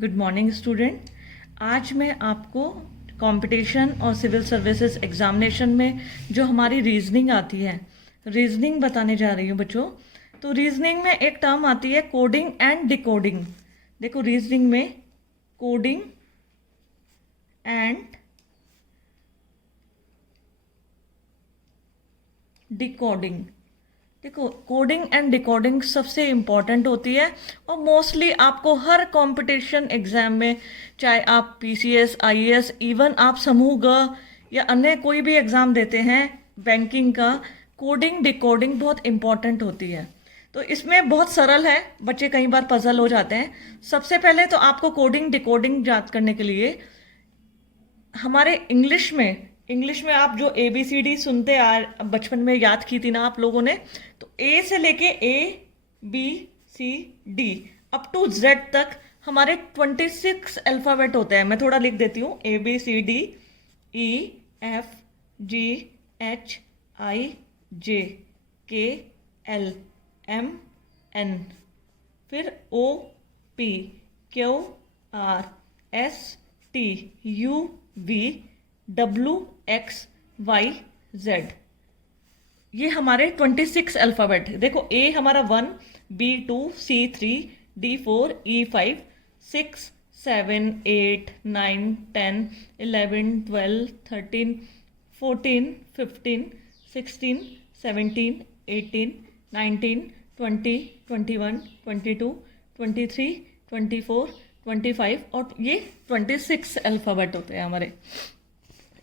Good morning student. आज मैं आपको कंपटीशन और सिविल सर्विसेज एग्जामिनेशन में जो हमारी रीजनिंग आती है, रीजनिंग बताने जा रही हूँ बच्चों। तो रीजनिंग में एक टर्म आती है कोडिंग एंड डिकोडिंग। देखो, रीजनिंग में कोडिंग एंड डिकोडिंग। देखो, कोडिंग एंड डिकोडिंग सबसे इम्पॉर्टेंट होती है और मोस्टली आपको हर कंपटीशन एग्जाम में, चाहे आप पीसीएस, आईएएस, इवन आप समूह ग या अन्य कोई भी एग्जाम देते हैं बैंकिंग का, कोडिंग डिकोडिंग बहुत इम्पॉर्टेंट होती है। तो इसमें बहुत सरल है, बच्चे कई बार पजल हो जाते हैं। सबसे पहले तो आपको कोडिंग डिकोडिंग याद करने के लिए हमारे इंग्लिश में आप जो ABCD सुनते आ बचपन में याद की थी ना आप लोगों ने, तो ए से लेके ABCD अप टू Z तक हमारे 26 अल्फाबेट होते हैं। मैं थोड़ा लिख देती हूँ। ABCDEFGHIJKLMN, फिर OPQRSTUVWXYZ। ये हमारे 26 अल्फाबेट। देखो, ए हमारा 1, B2, C3, D4, E5, 6, 7, 8, 9, 10, 11, 12, 13, 14, 15, 16, 17, 18, 19, 20, 21, 22, 23, 24, 25 और ये 26 अल्फाबेट होते हैं हमारे।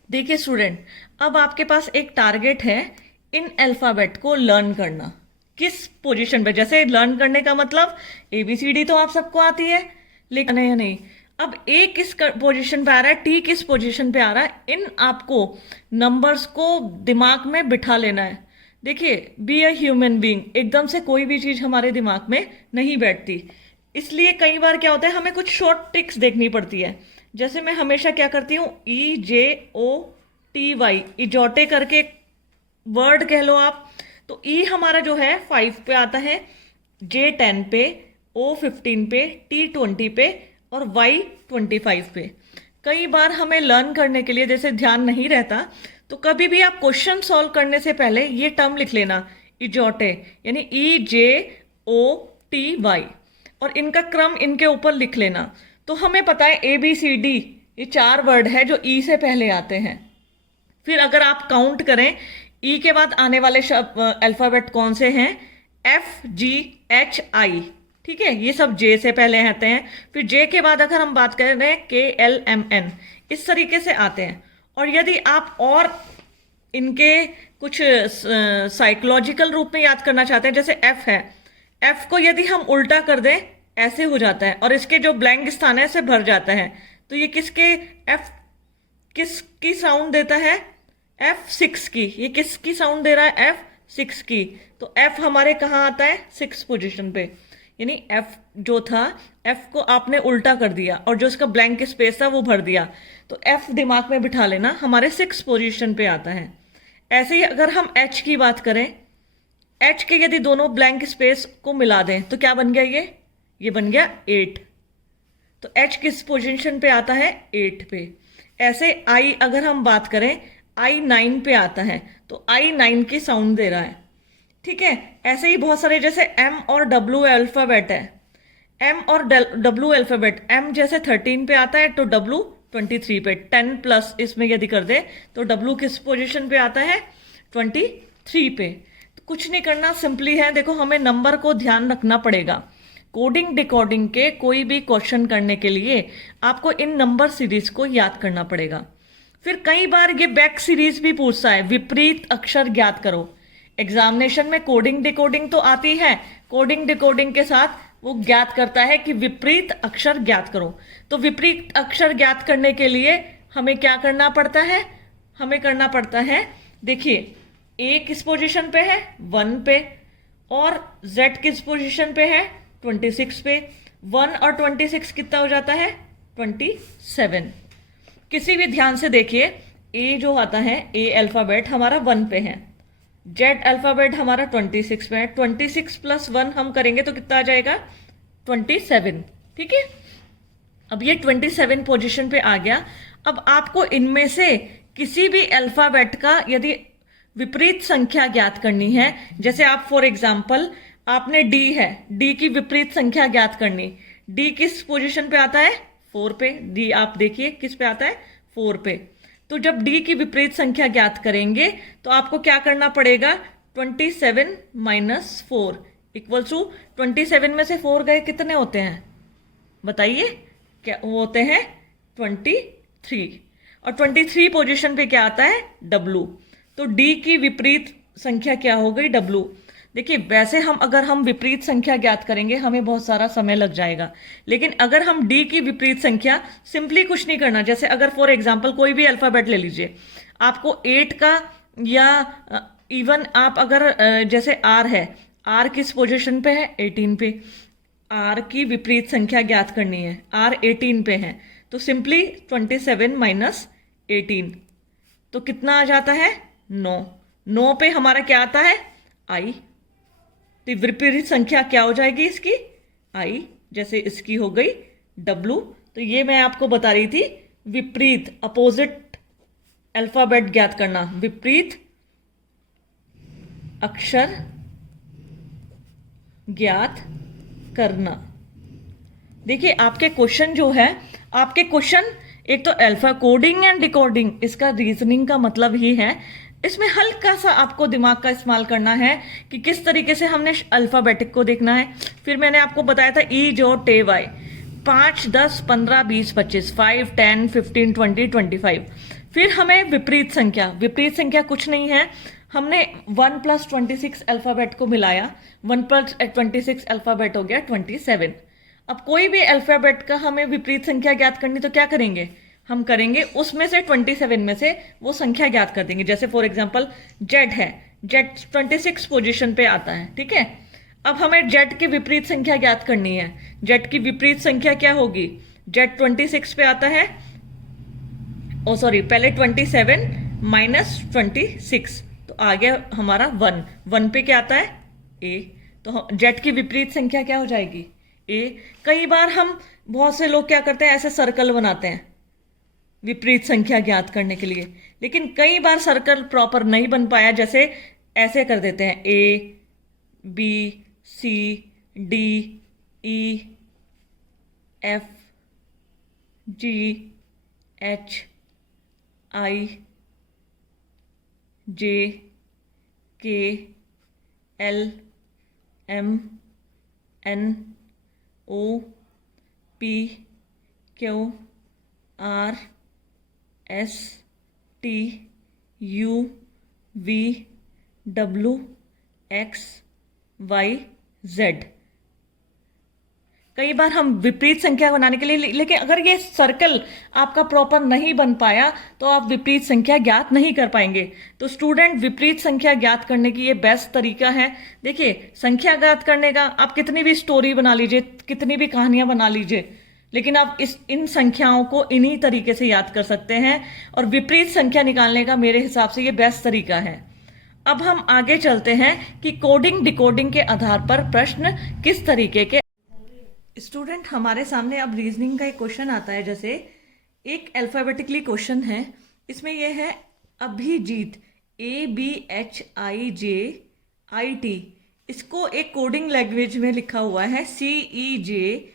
देखिए स्टूडेंट, अब आपके पास एक टारगेट है इन अल्फाबेट को लर्न करना। किस पोजीशन पे? जैसे लर्न करने का मतलब ABCD तो आप सबको आती है, लेकिन नहीं नहीं, अब A किस पोजीशन पे आ रहा है, T किस पोजीशन पे आ रहा है, इन आपको नंबर्स को दिमाग में बिठा लेना है। देखिए, बी अ ह्यूमन बीइंग, एकदम से कोई भी चीज हमारे दिमाग में नहीं बैठती, इसलिए कई बार क्या होता है, हमें कुछ शॉर्ट ट्रिक्स देखनी पड़ती है। जैसे मैं हमेशा क्या करती हूँ, EJOTY, इजोटे करके वर्ड कह लो आप। तो E हमारा जो है 5 पे आता है, J 10 पे, O 15 पे, T 20 पे और Y 25 पे। कई बार हमें लर्न करने के लिए जैसे ध्यान नहीं रहता, तो कभी भी आप क्वेश्चन सॉल्व करने से पहले ये टर्म लिख लेना, इजोटे, यानी EJOTY, और इनका क्रम इनके ऊपर लिख लेना। तो हमें पता है ABCD ये 4 वर्ड है जो E से पहले आते हैं। फिर अगर आप काउंट करें, E के बाद आने वाले अल्फाबेट कौन से हैं, FGHI, ठीक है, ये सब J से पहले आते हैं। फिर J के बाद अगर हम बात करें KLMN, इस तरीके से आते हैं। और यदि आप और इनके कुछ साइकोलॉजिकल रूप में याद करना चाहते हैं, जैसे F है, F को यदि हम उल्टा कर दें ऐसे हो जाता है और इसके जो ब्लैंक स्थान है ऐसे भर जाता है। तो ये F किसकी साउंड देता है, F6 की। ये किसकी साउंड दे रहा है, F6 की। तो F हमारे कहाँ आता है, 6 पोजीशन पे, यानी F जो था, F को आपने उल्टा कर दिया और जो इसका ब्लैंक स्पेस था वो भर दिया। तो F दिमाग में बिठा लेना, हमारे 6 पोजीशन पे आता है। ऐसे ही अगर हम H की बात करें, H के यदि दोनों ब्लैंक स्पेस को मिला दें तो क्या बन गया, ये बन गया 8। तो H किस पोजीशन पे आता है, 8 पे। ऐसे I अगर हम बात करें, I 9 पे आता है, तो I 9 की साउंड दे रहा है, ठीक है। ऐसे ही बहुत सारे, जैसे M और W अल्फाबेट है, M और W अल्फाबेट, M जैसे 13 पे आता है तो W 23 पे, 10 प्लस इसमें यदि कर दे तो W किस पोजीशन पे आता है, 23 पे। तो कुछ नहीं करना, सिंपली है। देखो, हमें नंबर को ध्यान रखना पड़ेगा। कोडिंग डिकोडिंग के कोई भी क्वेश्चन करने के लिए आपको इन नंबर सीरीज को याद करना पड़ेगा। फिर कई बार ये बैक सीरीज भी पूछता है, विपरीत अक्षर ज्ञात करो। एग्जामिनेशन में कोडिंग डिकोडिंग तो आती है, कोडिंग डिकोडिंग के साथ वो ज्ञात करता है कि विपरीत अक्षर ज्ञात करो। तो विपरीत अक्षर ज्ञात करने के लिए हमें क्या करना पड़ता है, हमें करना पड़ता है, देखिए, A किस पोजीशन पे है, 1 पे, और Z किस पोजीशन पे है, 26 पे। 1 और 26 कितना हो जाता है, 27। किसी भी ध्यान से देखिए, A जो आता है, A अल्फाबेट हमारा 1 पे है, Z अल्फाबेट हमारा 26 पे है। 26 + 1 हम करेंगे तो कितना आ जाएगा, 27, ठीक है। अब ये 27 पोजीशन पे आ गया। अब आपको इनमें से किसी भी अल्फाबेट का यदि विपरीत संख्या ज्ञात करनी है, जैसे आप फॉर एग्जाम्पल आपने डी है, डी की विपरीत संख्या ज्ञात करनी। डी किस पोजीशन पे आता है? 4 पे। डी आप देखिए किस पे आता है? 4 पे। तो जब डी की विपरीत संख्या ज्ञात करेंगे तो आपको क्या करना पड़ेगा? 27 माइनस 4 इक्वल टू 27 में से 4 गए कितने होते हैं बताइए? क्या वो होते हैं? 23। और 23 पोजीशन पे क्या आता है? डब्लू। तो डी की विपरीत संख्या क्या हो गई? डब्लू। देखिए वैसे अगर हम विपरीत संख्या ज्ञात करेंगे हमें बहुत सारा समय लग जाएगा, लेकिन अगर हम डी की विपरीत संख्या सिंपली कुछ नहीं करना। जैसे अगर फॉर एग्जांपल कोई भी अल्फाबेट ले लीजिए, आपको 8 का या इवन आप अगर जैसे आर है, आर किस पोजीशन पे है? 18 पे। आर की विपरीत संख्या ज्ञात करनी है, आर 18 पे है, तो सिंपली 27 माइनस 18 तो कितना आ जाता है? 9। 9 पे हमारा क्या आता है? आई। तो विपरीत संख्या क्या हो जाएगी इसकी? आई। जैसे इसकी हो गई डब्लू। तो ये मैं आपको बता रही थी विपरीत, अपोजिट अल्फाबेट ज्ञात करना, विपरीत अक्षर ज्ञात करना। देखिए आपके क्वेश्चन जो है, आपके क्वेश्चन एक तो अल्फा कोडिंग एंड डिकोडिंग, इसका रीजनिंग का मतलब ही है, इसमें हल्का सा आपको दिमाग का इस्तेमाल करना है कि किस तरीके से हमने अल्फाबेटिक को देखना है। फिर मैंने आपको बताया था ई जो टे वाई, 5, 10, 15, 20, 25, 5, 10, 15, 20, 25। फिर हमें विपरीत संख्या, विपरीत संख्या कुछ नहीं है, हमने 1 + 26 अल्फाबेट को मिलाया, 1 + 26 अल्फाबेट हो गया 27। अब कोई भी अल्फाबेट का हमें विपरीत संख्या ज्ञात करनी तो क्या करेंगे? हम करेंगे उसमें से 27 में से वो संख्या ज्ञात कर देंगे। जैसे फॉर एग्जांपल जेड है, जेड 26 पोजीशन पे आता है, ठीक है। अब हमें जेड की विपरीत संख्या ज्ञात करनी है। जेड की विपरीत संख्या क्या होगी? जेड 26 पे आता है, ओ सॉरी पहले 27 माइनस 26 तो आ गया हमारा 1। 1 पे क्या आता है? ए। तो जेड की विपरीत संख्या क्या हो जाएगी? ए। कई बार हम बहुत से लोग क्या करते हैं, ऐसे सर्कल बनाते हैं विपरीत संख्या ज्ञात करने के लिए, लेकिन कई बार सर्कल प्रॉपर नहीं बन पाया, जैसे ऐसे कर देते हैं A B C D E F G H I J K L M N O P Q R S T U V W X Y Z. कई बार हम विपरीत संख्या बनाने के लिए, लेकिन अगर ये सर्कल आपका प्रॉपर नहीं बन पाया तो आप विपरीत संख्या ज्ञात नहीं कर पाएंगे। तो स्टूडेंट, विपरीत संख्या ज्ञात करने की ये बेस्ट तरीका है। देखिए संख्या ज्ञात करने का आप कितनी भी स्टोरी बना लीजिए, कितनी भी कहानियां बना लीजिए, लेकिन आप इन संख्याओं को इन्हीं तरीके से याद कर सकते हैं, और विपरीत संख्या निकालने का मेरे हिसाब से ये बेस्ट तरीका है। अब हम आगे चलते हैं कि कोडिंग डिकोडिंग के आधार पर प्रश्न किस तरीके के। स्टूडेंट, हमारे सामने अब रीजनिंग का एक क्वेश्चन आता है। जैसे एक अल्फाबेटिकली क्वेश्चन है, इसमें यह है अभिजीत, ABHIJIT, इसको एक कोडिंग लैंग्वेज में लिखा हुआ है CEJLLB।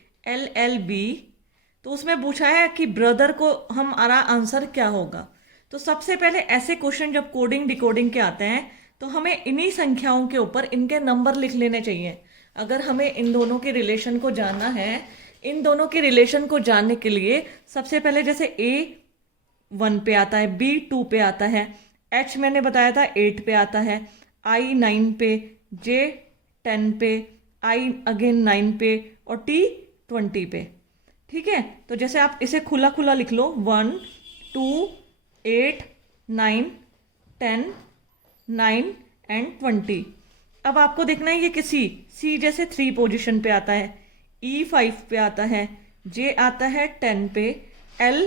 तो उसमें पूछा है कि ब्रदर को हमारा आंसर क्या होगा। तो सबसे पहले ऐसे क्वेश्चन जब कोडिंग डिकोडिंग के आते हैं तो हमें इन्हीं संख्याओं के ऊपर इनके नंबर लिख लेने चाहिए। अगर हमें इन दोनों के रिलेशन को जानना है, इन दोनों के रिलेशन को जानने के लिए सबसे पहले जैसे A 1 पे आता है, B 2 पे आता है, H मैंने बताया था 8 पे आता है, I 9 पे, J 10 पे, I अगेन 9 पे और T 20 पे। ठीक है, तो जैसे आप इसे खुला खुला लिख लो, 1 2 8 9 10 9 एंड 20। अब आपको देखना है ये किसी C जैसे 3 पोजीशन पे आता है, E 5 पे आता है, J आता है 10 पे, L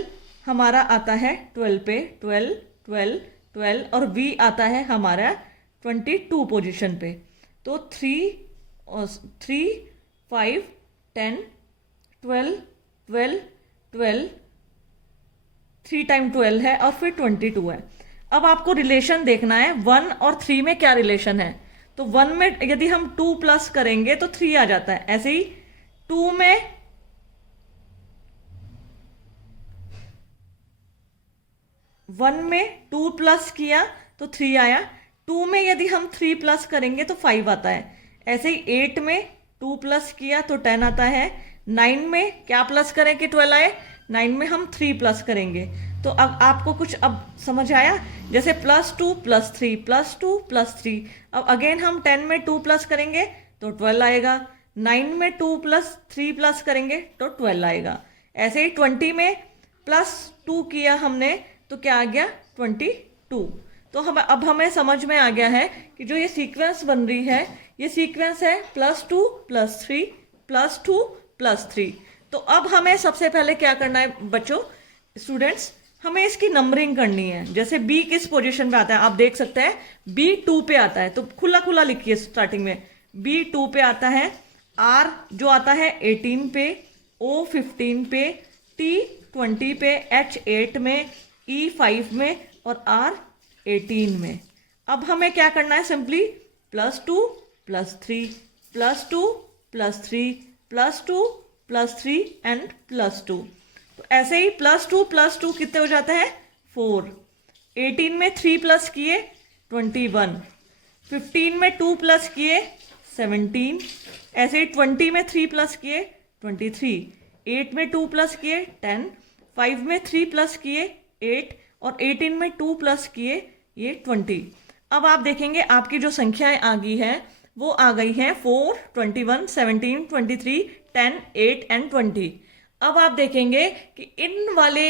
हमारा आता है 12 पे, 12 12 12 और V आता है हमारा 22 पोजीशन पे। तो 3 5 10 12 12 12, 3 टाइम 12 है और फिर 22 है। अब आपको रिलेशन देखना है 1 और 3 में क्या रिलेशन है। तो 1 में यदि हम 2 प्लस करेंगे तो 3 आ जाता है। ऐसे ही 2 में 1 में 2 प्लस किया तो 3 आया। 2 में यदि हम 3 प्लस करेंगे तो 5 आता है। ऐसे ही 8 में 2 प्लस किया तो 10 आता है। 9 में क्या प्लस करें कि 12 आए? 9 में हम 3 प्लस करेंगे। तो अब आपको कुछ अब समझ आया? जैसे +2 + 3 +2 + 3। अब अगेन हम 10 में 2 प्लस करेंगे तो 12 आएगा। 9 में 2 + 3 प्लस करेंगे तो 12 आएगा। ऐसे ही 20 में +2 किया हमने तो क्या आ गया? 22। तो अब हमें समझ में आ गया है कि जो ये सीक्वेंस बन रही है ये सीक्वेंस है +2 + 3 +2 + 3। तो अब हमें सबसे पहले क्या करना है बच्चों, स्टूडेंट्स, हमें इसकी नंबरिंग करनी है। जैसे B किस पोजीशन पे आता है आप देख सकते हैं, B 2 पे आता है। तो खुला खुला लिखिए स्टार्टिंग में, B 2 पे आता है। R जो आता है 18 पे, O 15 पे, T 20 पे, H 8 में, E 5 में और R 18 में। अब हमें क्या करना है? Simply +2 + 3 +2 + 3 +2 + 3 and +2। तो ऐसे ही +2 + 2 कितने हो जाते हैं? 4। 18 में 3 प्लस किए 21। 15 में 2 प्लस किए 17। ऐसे ही 20 में 3 प्लस किए 23। 8 में 2 प्लस किए 10। 5 में 3 प्लस किए 8 और 18 में 2 प्लस किए ये 20। अब आप देखेंगे आपकी जो संख्याएं आ गई हैं वो आ गई हैं 4, 21, 17, 23, 10, 8 एंड 20। अब आप देखेंगे कि इन वाले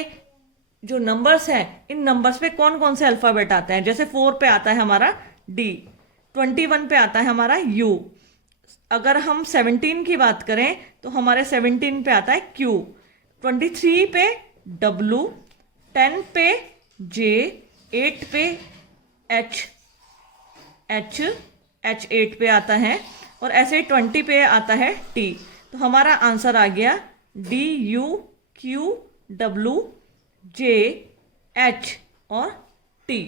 जो नंबर्स हैं इन नंबर्स पे कौन कौन से अल्फाबेट आते हैं। जैसे 4 पे आता है हमारा D, 21 पे आता है हमारा U। अगर हम 17 की बात करें तो हमारे 17 पे आता है Q, 23 पे W, 10 पे J, 8 पे H 8 पे आता है और ऐसे ही 20 पे आता है T। तो हमारा आंसर आ गया D, U, Q, W, J, H और T।